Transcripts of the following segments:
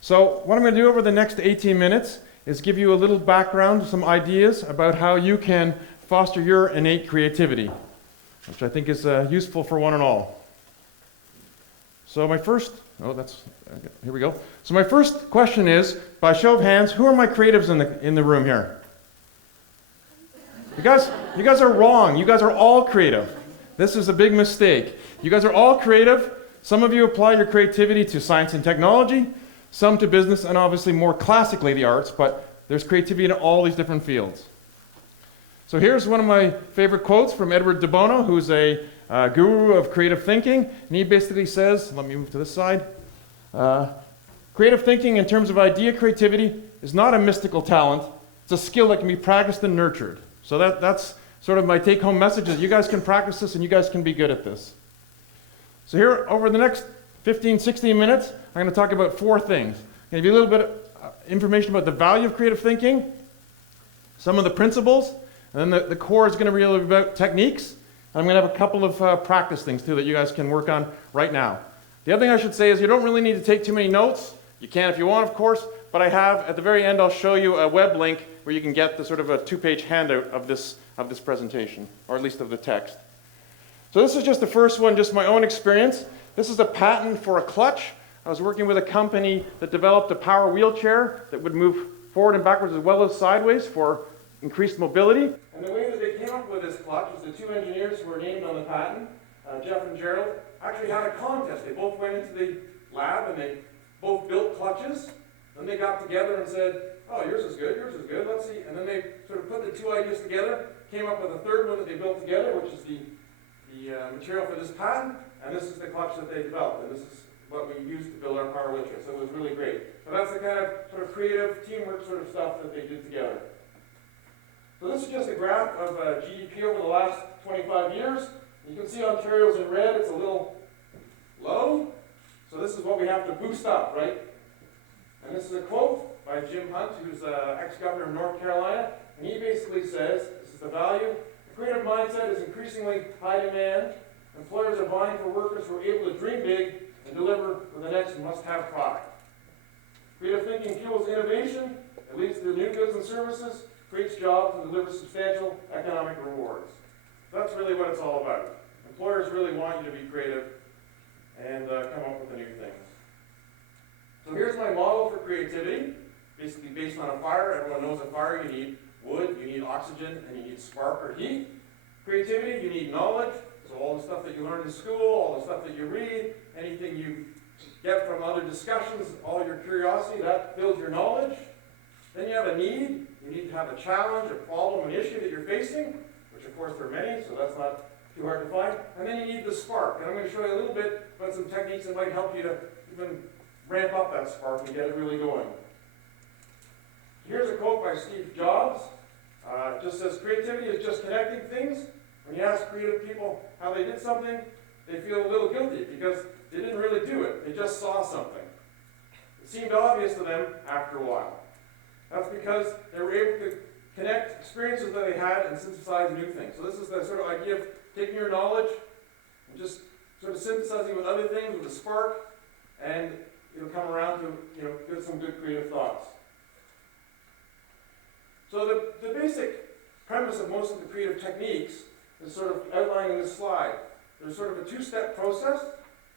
So what I'm going to do over the next 18 minutes is give you a little background, some ideas about how you can foster your innate creativity, which I think is useful for one and all. So my first, here we go. So my first question is, by show of hands, who are my creatives in the room here? You guys are wrong. You guys are all creative. This is a big mistake. You guys are all creative. Some of you apply your creativity to science and technology, some to business, and obviously more classically the arts, but there's creativity in all these different fields. So here's one of my favorite quotes from Edward de Bono, who's a guru of creative thinking, and he basically says, let me move to this side, creative thinking in terms of idea creativity is not a mystical talent, it's a skill that can be practiced and nurtured. So that's sort of my take-home message, is you guys can practice this and you guys can be good at this. So here, over the next 15, 16 minutes, I'm going to talk about four things. I'm going to give you a little bit of information about the value of creative thinking, some of the principles, and then the core is going to be really about techniques. And I'm going to have a couple of practice things too that you guys can work on right now. The other thing I should say is you don't really need to take too many notes. You can if you want, of course, but I have, at the very end, I'll show you a web link where you can get the sort of a 2-page handout of this presentation, or at least of the text. So this is just the first one, just my own experience. This is a patent for a clutch. I was working with a company that developed a power wheelchair that would move forward and backwards as well as sideways for increased mobility. And the way that they came up with this clutch was the two engineers who were named on the patent, Jeff and Gerald, actually had a contest. They both went into the lab and they both built clutches. Then they got together and said, oh, yours is good, let's see. And then they sort of put the two ideas together, came up with a third one that they built together, which is the material for this patent, and this is the clutch that they developed, and this is what we used to build our power wheelchair, so it was really great. So that's the kind of sort of creative teamwork sort of stuff that they did together. So this is just a graph of GDP over the last 25 years. You can see Ontario's in red, it's a little low, so this is what we have to boost up, right? And this is a quote by Jim Hunt, who's ex-governor of North Carolina, and he basically says, this is the value, the creative mindset is increasingly high demand. Employers are vying for workers who are able to dream big and deliver with the next must-have product. Creative thinking fuels innovation, it leads to new goods and services, creates jobs, and delivers substantial economic rewards. That's really what it's all about. Employers really want you to be creative and come up with the new things. So here's my model for creativity, basically based on a fire. Everyone knows a fire, you need wood, you need oxygen, and you need spark or heat. Creativity, you need knowledge. So all the stuff that you learn in school, all the stuff that you read, anything you get from other discussions, all your curiosity, that builds your knowledge. Then you have a need. You need to have a challenge, a problem, an issue that you're facing, which of course there are many, so that's not too hard to find. And then you need the spark. And I'm going to show you a little bit about some techniques that might help you to even ramp up that spark and get it really going. Here's a quote by Steve Jobs. It just says, creativity is just connecting things. When you ask creative people how they did something, they feel a little guilty because they didn't really do it. They just saw something. It seemed obvious to them after a while. That's because they were able to connect experiences that they had and synthesize new things. So this is the sort of idea of taking your knowledge and just sort of synthesizing with other things with a spark, and it'll come around to get some good creative thoughts. So the basic premise of most of the creative techniques is sort of outlined in this slide. There's sort of a two-step process.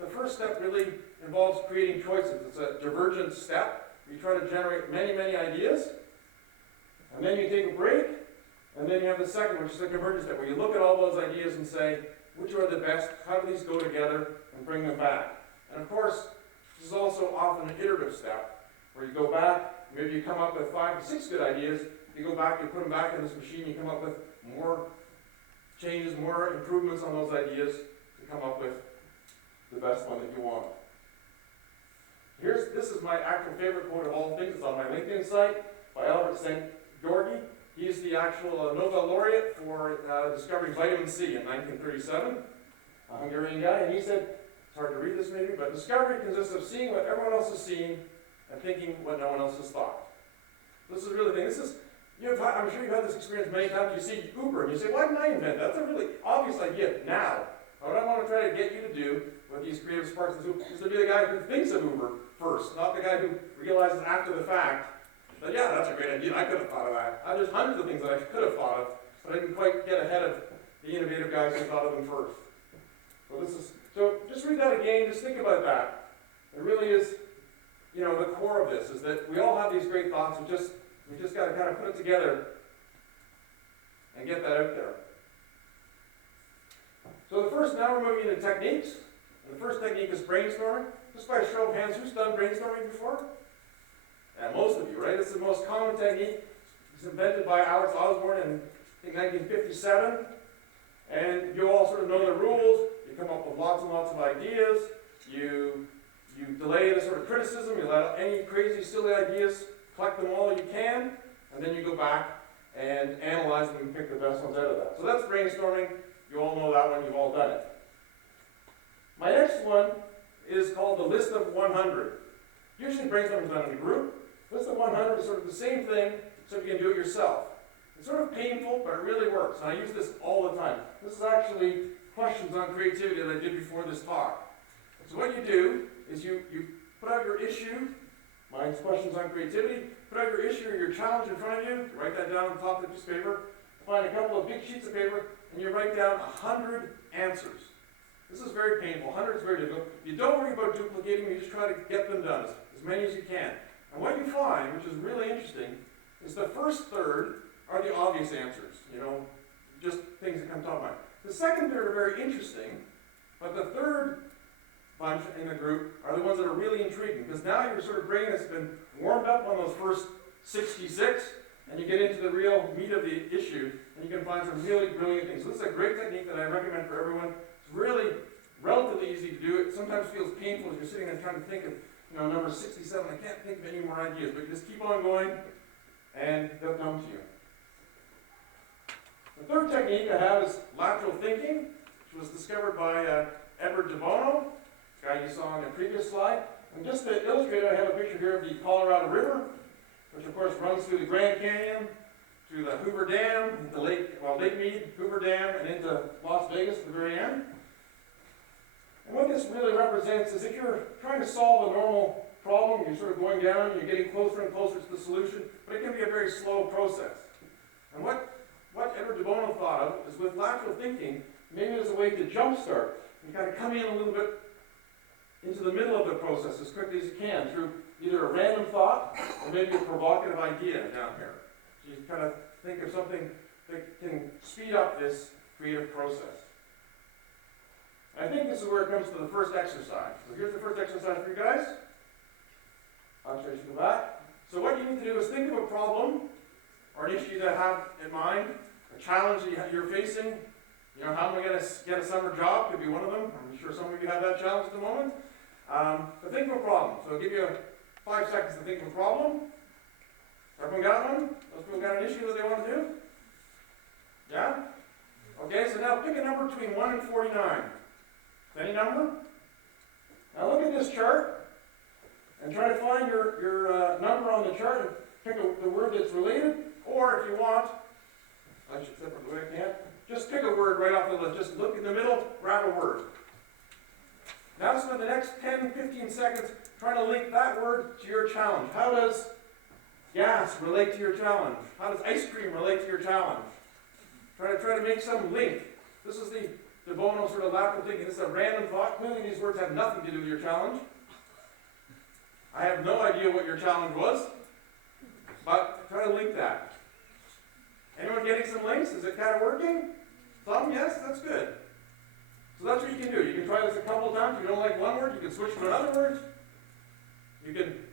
The first step really involves creating choices. It's a divergent step. You try to generate many, many ideas, and then you take a break, and then you have the second, which is the convergence step, where you look at all those ideas and say, which are the best, how do these go together, and bring them back. And of course, this is also often an iterative step, where you go back, maybe you come up with 5 to 6 good ideas, you go back, you put them back in this machine, you come up with more changes, more improvements on those ideas to come up with the best one that you want. This is my actual favorite quote of all things. It's on my LinkedIn site by Albert St. Georgi. He's the actual Nobel laureate for discovering vitamin C in 1937, a Hungarian guy, and he said, it's hard to read this maybe, but discovery consists of seeing what everyone else has seen and thinking what no one else has thought. This is really the thing. I'm sure you've had this experience many times. You see Uber and you say, why didn't I invent that? That's a really obvious idea now. What I want to try to get you to do with with these creative sparks is to be the guy who thinks of Uber first, not the guy who realizes after the fact that, yeah, that's a great idea, I could have thought of that. There's hundreds of things that I could have thought of, but I didn't quite get ahead of the innovative guys who thought of them first. So just read that again, just think about that. It really is, the core of this, is that we all have these great thoughts, we just got to kind of put it together and get that out there. So now we're moving into techniques. And the first technique is brainstorming. Just by a show of hands, who's done brainstorming before? And most of you, right? It's the most common technique. It's invented by Alex Osborne in, I think, 1957. And you all sort of know the rules. You come up with lots and lots of ideas. You delay the sort of criticism. You let out any crazy, silly ideas, collect them all you can, and then you go back and analyze them and pick the best ones out of that. So that's brainstorming. You all know that one. You've all done it. My next one is called the list of 100. Usually brainstorming is done in a group. List of 100 is sort of the same thing, so you can do it yourself. It's sort of painful, but it really works. And I use this all the time. This is actually questions on creativity that I did before this talk. So what you do is you put out your issue. Mine's questions on creativity. Put out your issue or your challenge in front of you. You write that down on top of the piece of paper. Find a couple of big sheets of paper, and you write down 100 answers. This is very painful. 100 is very difficult. You don't worry about duplicating. You just try to get them done, as many as you can. And what you find, which is really interesting, is the first third are the obvious answers. Just things that come top of mind. The second third are very interesting, but the third bunch in the group are the ones that are really intriguing, because now your sort of brain has been warmed up on those first 66, and you get into the real meat of the issue, and you can find some really brilliant things. So this is a great technique that I recommend for everyone. It's really relatively easy to do. It sometimes feels painful as you're sitting there trying to think of, number 67. I can't think of any more ideas, but you just keep on going, and they'll come to you. The third technique I have is lateral thinking, which was discovered by Edward de Bono, the guy you saw on the previous slide. And just to illustrate it, I have a picture here of the Colorado River, which of course runs through the Grand Canyon, through the Hoover Dam, the Lake Mead, Hoover Dam, and into Las Vegas at the very end. And what this really represents is if you're trying to solve a normal problem, you're sort of going down, you're getting closer and closer to the solution, but it can be a very slow process. And what Edward de Bono thought of is with lateral thinking, maybe there's a way to jumpstart. You kind of come in a little bit into the middle of the process as quickly as you can through either a random thought or maybe a provocative idea down here. So you kind of think of something that can speed up this creative process. I think this is where it comes to the first exercise. So here's the first exercise for you guys. Actually, I should go back. So what you need to do is think of a problem or an issue that I have in mind, a challenge that you're facing. How am I going to get a summer job? Could be one of them. I'm sure some of you have that challenge at the moment. But think of a problem. So I'll give you 5 seconds to think of a problem. Everyone got one? Most people got an issue that they want to do? Yeah? Okay, so now pick a number between 1 and 49. Any number? Now look at this chart and try to find your number on the chart and pick the word that's related. Or if you want, I should separate the way I can, just pick a word right off the list. Just look in the middle, grab a word. Now spend the next 10, 15 seconds trying to link that word to your challenge. How does gas relate to your challenge? How does ice cream relate to your challenge? Try to make some link. This is the de Bono sort of lateral thinking. This is a random thought. Clearly these words have nothing to do with your challenge. I have no idea what your challenge was, but try to link that. Anyone getting some links? Is it kind of working? Some? Yes? That's good. So that's what you can do. You can try this a couple of times. If you don't like one word, you can switch to another word.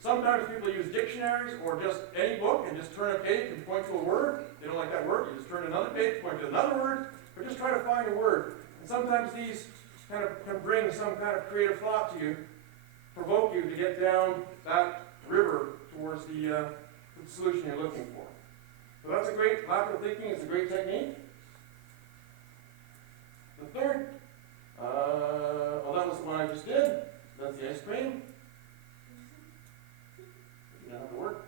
Sometimes people use dictionaries or just any book and just turn a page and point to a word. If they don't like that word, you just turn another page, point to another word, or just try to find a word. And sometimes these kind of can bring some kind of creative thought to you, provoke you to get down that river towards the solution you're looking for. So that's a great lateral thinking. It's a great technique. The third, that was the one I just did. That's the ice cream. You know how to work.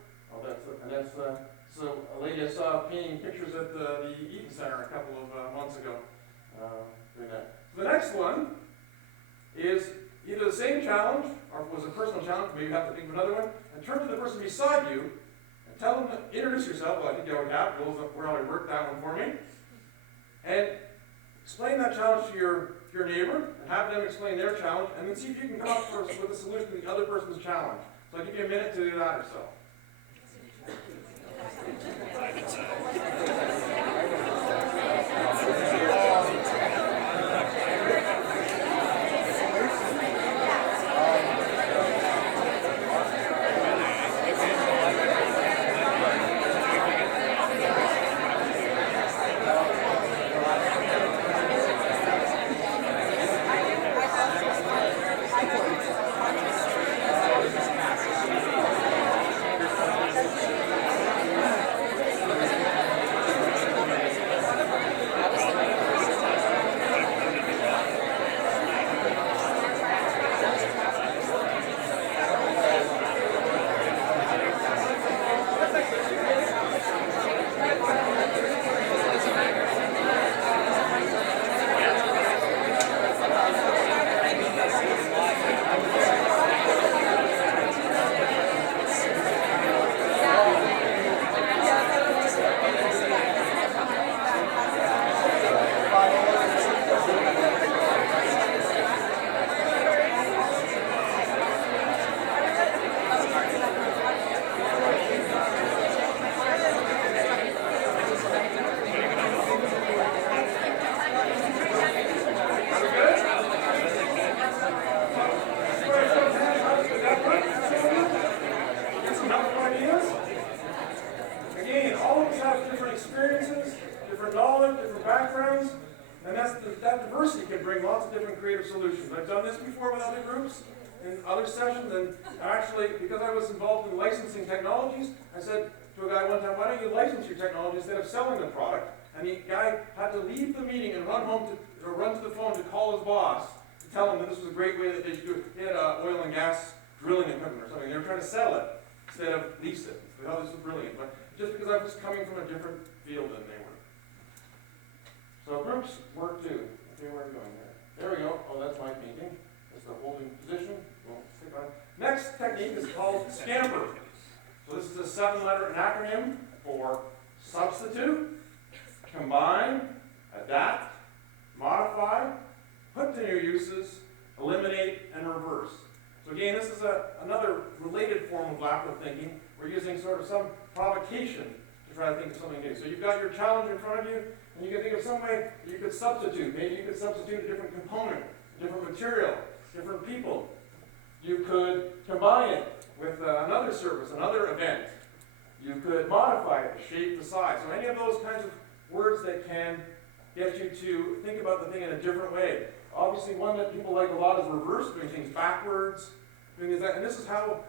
So a lady I saw painting pictures at the Eaton Center a couple of months ago. Doing that. So the next one is either the same challenge, or if it was a personal challenge, maybe you have to think of another one, and turn to the person beside you and tell them to introduce yourself. Well, I think you already have. Bill's already worked that one for me. And explain that challenge to your neighbor, and have them explain their challenge, and then see if you can come up with a solution to the other person's challenge. So I'll give you a minute to do that yourself. Solutions. I've done this before with other groups in other sessions, and actually, because I was involved in licensing technologies, I said to a guy one time, why don't you license your technology instead of selling the product? And the guy had to leave the meeting and run to the phone to call his boss to tell him that this was a great way that they should do it. They had oil and gas drilling equipment or something. They were trying to sell it instead of lease it. They thought this was brilliant, but just because I was coming from a different field than they were. So groups work too. Okay, where are we going there? There we go. Oh, that's my painting. That's the holding position. Well, stick on. Next technique is called Scamper. So this is a 7-letter acronym for substitute, combine, adapt, modify, put to new uses, eliminate, and reverse. So again, this is another related form of lateral thinking. We're using sort of some provocation to try to think of something new. So you've got your challenge in front of you, and you can think of some way you could substitute. Maybe you could substitute a different component, different material, different people. You could combine it with another service, another event. You could modify it, the shape, the size. So any of those kinds of words that can get you to think about the thing in a different way. Obviously, one that people like a lot is reverse, doing things backwards, doing things like, and this is how,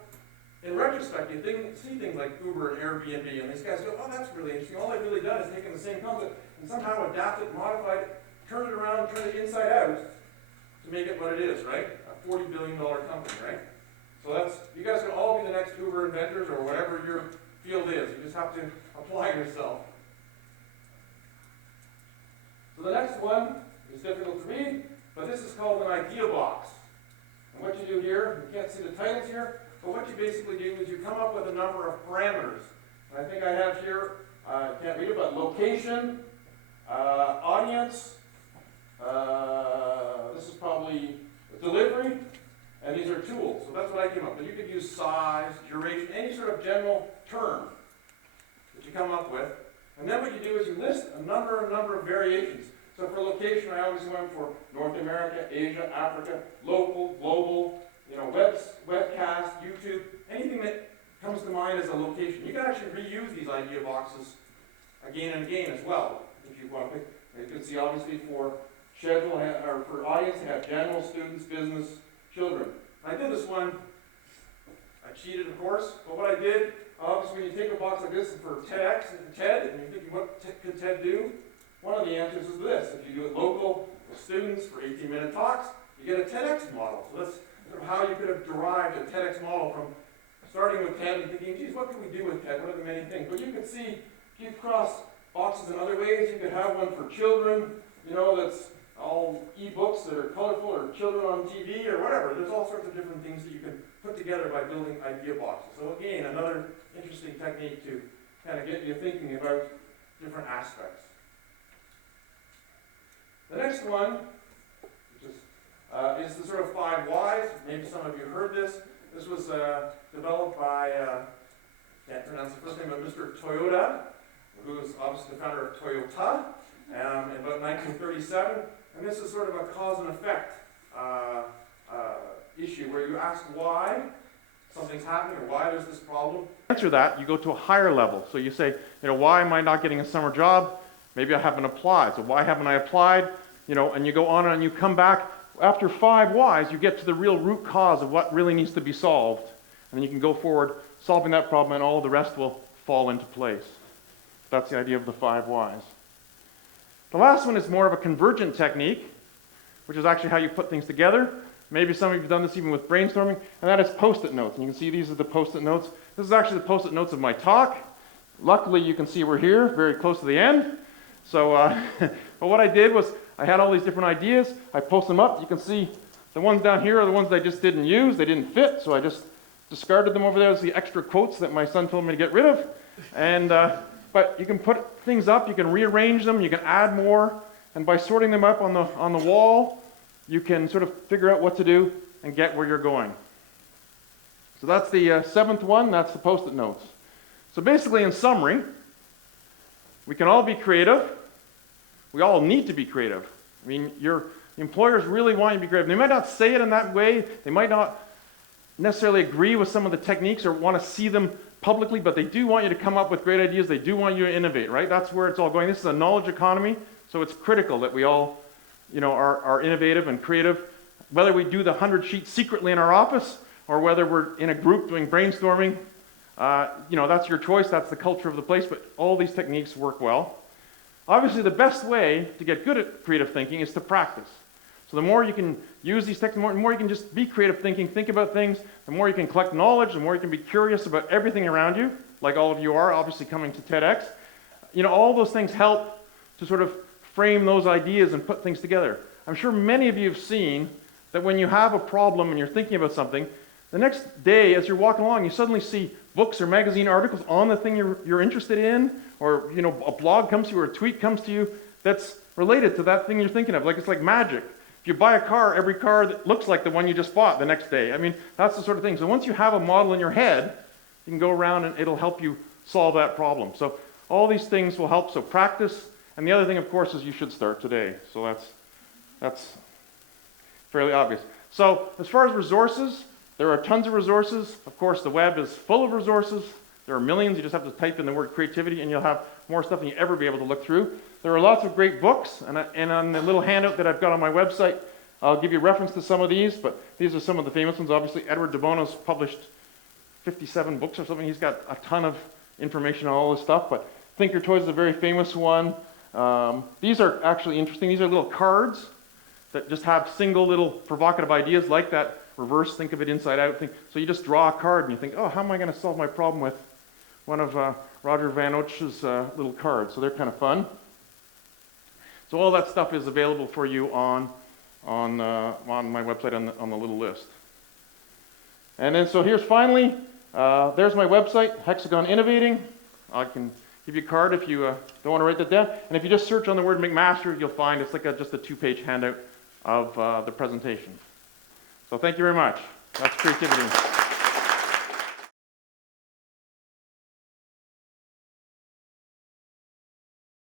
in retrospect, you see things like Uber and Airbnb, and these guys go, oh, that's really interesting. All they've really done is taken the same concept and somehow adapted it, modified it, turned it around, turned it inside out to make it what it is, right? A $40 billion company, right? So that's, you guys can all be the next Uber inventors or whatever your field is. You just have to apply yourself. So the next one is difficult to read, but this is called an idea box. And what you do here, you can't see the titles here, but what you basically do is you come up with a number of parameters. And I think I have here, I can't read it, but location, audience, this is probably delivery, and these are tools. So that's what I came up with. You could use size, duration, any sort of general term that you come up with. And then what you do is you list a number of variations. So for location, I always went for North America, Asia, Africa, local, global, webcast, YouTube, anything that comes to mind as a location. You can actually reuse these idea boxes again and again as well, if you want to. You can see obviously for schedule or for audience, you have general, students, business, children. I did this one. I cheated, of course, but what I did, obviously, when you take a box like this for TEDx and TED, and you're thinking, what could TED do? One of the answers is this. If you do it local with students for 18-minute talks, you get a TEDx model. So that's sort of how you could have derived a TEDx model from starting with TED and thinking, geez, what can we do with TED? What are the many things? But you could see, if you cross boxes in other ways, you could have one for children, that's all e-books that are colorful, or children on TV, or whatever. There's all sorts of different things that you can put together by building idea boxes. So again, another interesting technique to kind of get you thinking about different aspects. The next one, which is the sort of 5 whys. Maybe some of you heard this. This was developed by, can't pronounce the first name, but Mr. Toyota, who is obviously the founder of Toyota, in about 1937. And this is sort of a cause and effect issue where you ask why something's happening or why there's this problem. Answer that, you go to a higher level. So you say, why am I not getting a summer job? Maybe I haven't applied. So why haven't I applied? And you go on and you come back. After 5 whys, you get to the real root cause of what really needs to be solved. And then you can go forward solving that problem, and all the rest will fall into place. That's the idea of the 5 whys. The last one is more of a convergent technique, which is actually how you put things together. Maybe some of you have done this even with brainstorming, and that is post-it notes. And you can see these are the post-it notes. This is actually the post-it notes of my talk. Luckily, you can see we're here, very close to the end. So, but what I did was I had all these different ideas. I post them up. You can see the ones down here are the ones that I just didn't use. They didn't fit, so I just discarded them over there as the extra quotes that my son told me to get rid of. And but you can put things up, you can rearrange them, you can add more, and by sorting them up on the wall, you can sort of figure out what to do and get where you're going. So that's the 7th one, that's the post-it notes. So basically, in summary, we can all be creative. We all need to be creative. I mean, your employers really want you to be creative. They might not say it in that way, they might not necessarily agree with some of the techniques or want to see them publicly, but they do want you to come up with great ideas. They do want you to innovate, right? That's where it's all going. This is a knowledge economy, so it's critical that we all, are innovative and creative. Whether we do the 100-sheet secretly in our office or whether we're in a group doing brainstorming, that's your choice. That's the culture of the place, but all these techniques work well. Obviously, the best way to get good at creative thinking is to practice. So the more you can use these techniques, the more you can just be creative thinking, think about things, the more you can collect knowledge, the more you can be curious about everything around you, like all of you are, obviously coming to TEDx. All those things help to sort of frame those ideas and put things together. I'm sure many of you have seen that when you have a problem and you're thinking about something, the next day as you're walking along, you suddenly see books or magazine articles on the thing you're interested in, or a blog comes to you or a tweet comes to you that's related to that thing you're thinking of. It's like magic. If you buy a car, every car that looks like the one you just bought the next day. I mean, that's the sort of thing. So once you have a model in your head, you can go around and it'll help you solve that problem. So all these things will help. So practice. And the other thing, of course, is you should start today. So that's fairly obvious. So as far as resources, there are tons of resources. Of course, the web is full of resources. There are millions. You just have to type in the word creativity and you'll have more stuff than you ever be able to look through. There are lots of great books, and on the little handout that I've got on my website, I'll give you reference to some of these, but these are some of the famous ones. Obviously, Edward de Bono's published 57 books or something. He's got a ton of information on all this stuff, but Think Your Toys is a very famous one. These are actually interesting. These are little cards that just have single little provocative ideas like that reverse, think of it inside out thing. So you just draw a card and you think, oh, how am I going to solve my problem with one of Roger Van Oesch's little cards? So they're kind of fun. So all that stuff is available for you on my website on the little list. And then so here's finally, there's my website, Hexagon Innovating. I can give you a card if you don't want to write that down. And if you just search on the word McMaster, you'll find it's like just a 2-page handout of the presentation. So thank you very much. That's creativity.